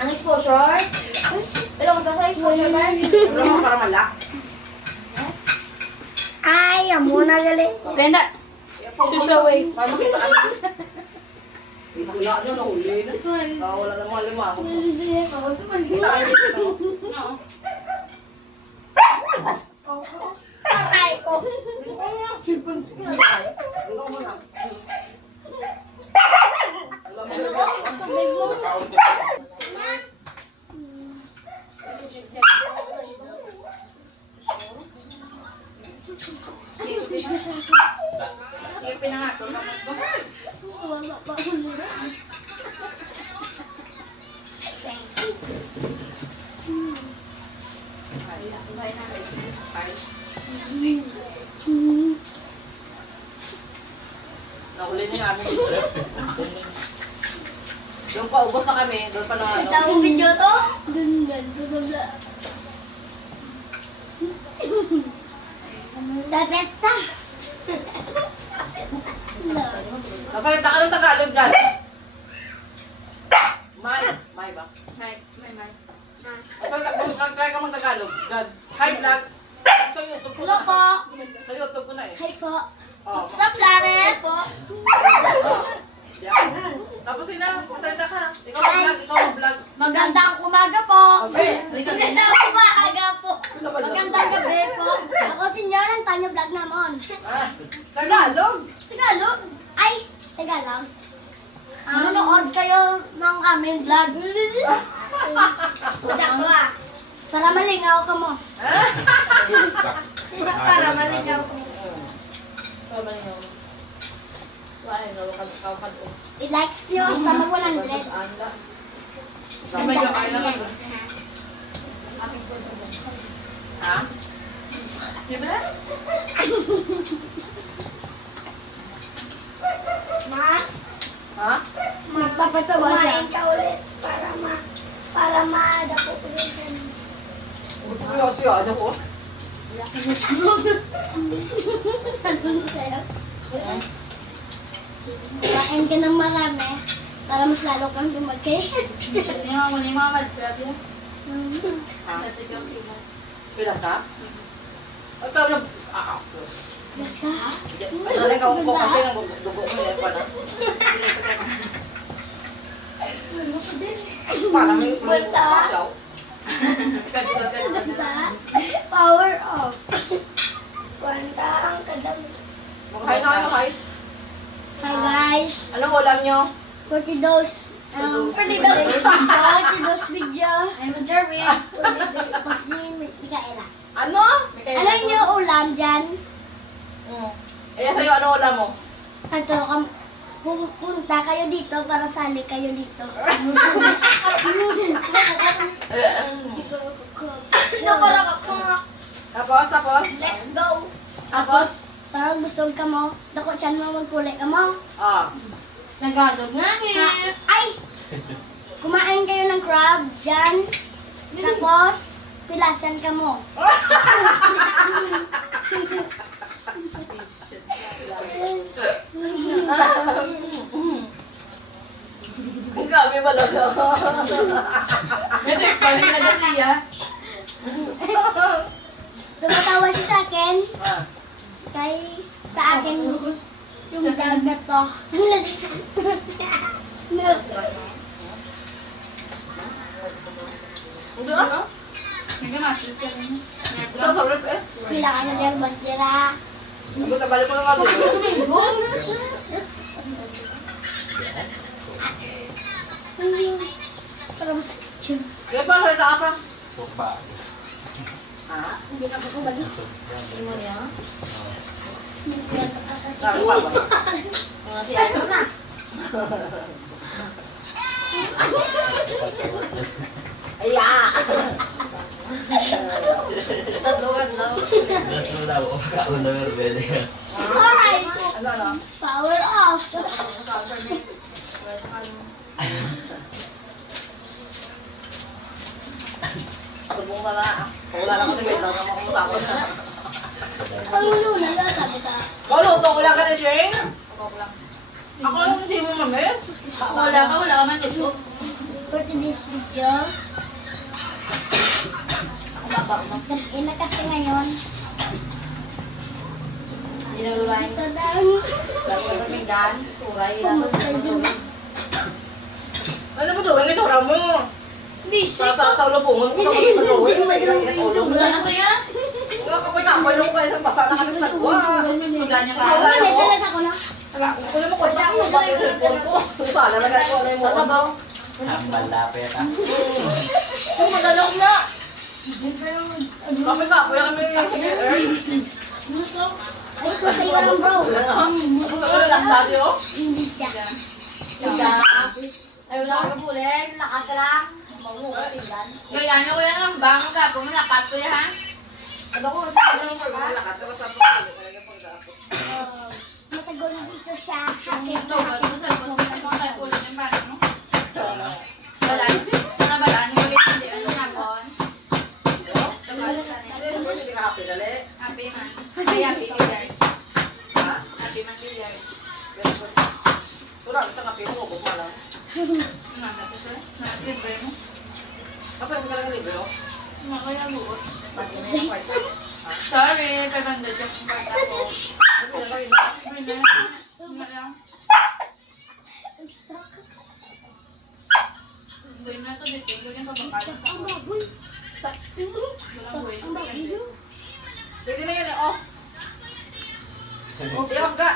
Ang exposure? Ilang ba sa exposure ba? Pero mo para malak. Ay, amo na gali. Brenda, Susaway. Para makita ka na. Wala nyo, nahuli na. Wala na mga lima ako. Kita kayo dito. Aray ko. Ano mo na? sige pinangato. Nahuli na yung amin. Doon pa, ubos na kami. Doon pa na ano. Tawag video to? Dun to sa vlog. Dapat ta. Nasalita ka ng Tagalog dyan. May. May ba? May. Nasalita, try ka mag-Tagalog. Dyan. Hi, vlog. Sa YouTube ko Hello na. po. Sa YouTube ko na eh. Hi po. Oh. What's up, Karen? Po. Yan. Tapos ina, masalita ka. Ikaw mag-vlog, ikaw mag-vlog. Magandang umaga po. Okay. Magandang umaga po. Magandang gabi po. Ako si Nyoran, Tanyo Vlog namon. Ah, Tagalog. Tagalog? Ay, Tagalog. Manonood kayo ng aming vlog. Utak ko ah. Para malingaw ka mo. Para malingaw ka mo. Sama niyo. Wala na, wakad ko. I-likes nyo hasta mag 100. Anda. Sama yung kayo na lang. Ha? Diba? Ma, Ha? magpapatawa siya. Kumain ka ulit para ma-dapo ulit. Seryoso yun, ano ko? Ano sa'yo? Kain ka ng marami para mas lalo kang lumaki. Yung mga mad-grab yan. Ha? Kasi yung pilas. Pilas ka? Ikaw na... Yes ka? Ano ikaw ko kasi nang dugo mo yan pala. Parang may pasyaw. Ganda. Power off. Kwanta ang kadami. Hi na kayo, hi. Hi guys. Anong ulam nyo? 40 dos. 40 video. I'm a Jerwin. 40 dos. Pas ni Mikaela. Ano? Ano yung ulam dyan? Eh, sa'yo, ano ulam mo? Ito, pupunta kayo dito para sali kayo dito. Tapos? Let's go. Tapos, parang busog ka mo. Dako siya mo magkulay ka mo. Ah. Nagadog namin. Ay! Kumain kayo ng crab dyan. Tapos, pilasan ka mo. Ang gabi pala siya. Medyo balik na kasi siya. Tumatawa siya sa akin. Ah. Kay sa akin yung vlog na to. Hindi ah. Hindi masin ka rin. Ito, sa rep eh. Kailangan na din bas dira. Ang balik ko ng ano. Para mas picture. Kaya pa, salita ka pa. Sopa. Ha? Hindi na ako balik. Hindi mo niya. Sabi pa ba? Mga si Ano na. Aya! Tatlo. Just mo daw, ako na meron yan. Alright. Ano? Power off. Subong na na. Wala na kasi wait lang naman kung tapos na. Ang luna lang sabi ka. Luto ko lang ka na, Shane. Ako lang. Ako yung hindi mo mamiss. Wala ka man dito. for today's video. Nag-ina kasi ngayon. Hindi na lumayan. Ito daw. Lagi ka pinggan, turay. Pumunta dun. Ano ba drawing? Ito ra mo. Busy Sa ko. ulo po mo. Sa drawing. May ilang ulo mo. Wala na sa'yo. Nga kapoy lang pa isang basa na kami sa gwa. Mas maganya ka. Wala. May talas ako na. Kunin mo ko sa ako ba yung cellphone ko. Sana na gano'n na yung mo. Sasabaw. Ang balapit ah. Kung madalok na. Kami ka, kuya kami yung Ay, ko sa iyo lang bro. Wala lang dati oh. Hindi siya. Ay, wala ka pulin. Nakatala. Gaya nyo kuya ng bango ka. Puminakat ko yan ha. Ano ko, sa mga pagmalakat. Tapos sa pagmalakat. Matagal na dito siya. Hakit Ito, na ba't hakit. sa ito mo tayo ulit yung bata mo? Balaan. Sana balaan yung ulit hindi. Ano nga bon? Hindi ka happy, dali. Happy man. Ay, happy Billiards. Ha? Happy man Billiards. Wala, isang happy mo, huwag mo lang. Ano na ito sir? Libre mo? Kapag hindi ka lang libre, oh. Ano kaya buot? Pati mo yung kwarta. Sorry, 500 yung bata ko. Ano lang libre? Uy, meron. Nga lang. Stuck. Buhay na ito dito. Ganyan pa ba kaya? Ang baboy. Stop. Stuck. Ang baboy. Pwede na yan, eh, off. I-off ka.